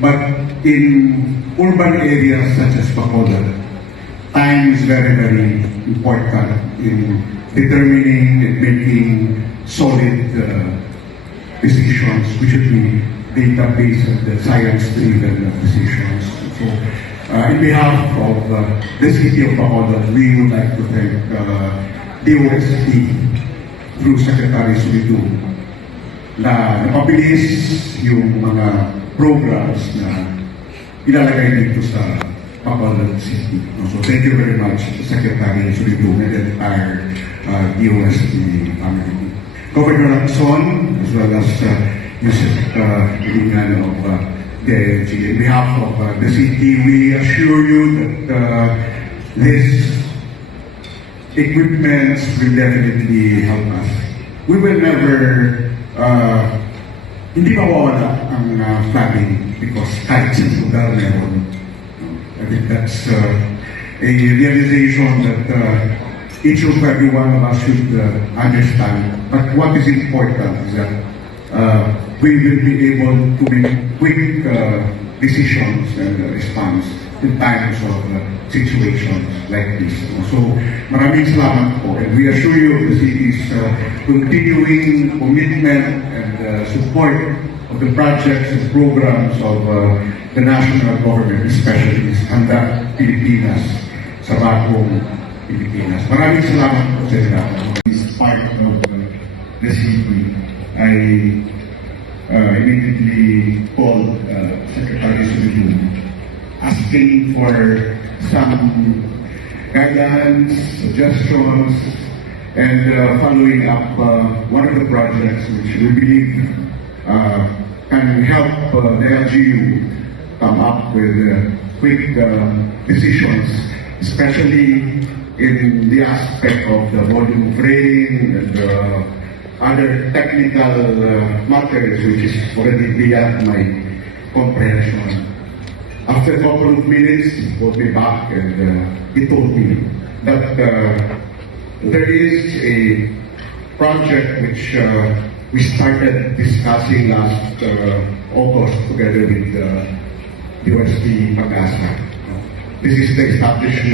But in urban areas such as Bacolod, time is very, very important in determining and making solid decisions, which should be data-based and science-driven decisions. So, in behalf of the City of Bacolod, we would like to thank DOST through Secretary Sulido na napabilis yung mga programs na ilalagay dito sa Bacolod City. So thank you very much, Secretary Sulido and the entire DOST family. Governor Lacson, as well as Yusef Iligan of DLG. On behalf of the city, we assure you that this equipments will definitely help us. We will never, hindi mawawala ang flagging because kahit sa lugar meron. I think that's a realization that each of every one of us should understand. But what is important is that we will be able to make quick decisions and response in times of situations like this. So, maraming salamat po. And we assure you the city's continuing commitment and support of the projects and programs of the national government, especially is Handa Pilipinas sa bagong Pilipinas. Maraming salamat po sa inyo. This part of the city, I immediately called Secretary Sulido asking for some guidance, suggestions, and following up one of the projects which we believe can help the LGU come up with quick decisions, especially in the aspect of the volume of rain and other technical matters which is already beyond my comprehension. After a couple of minutes, he called me back and he told me that there is a project which we started discussing last August together with UST Pag-asa. This is the establishment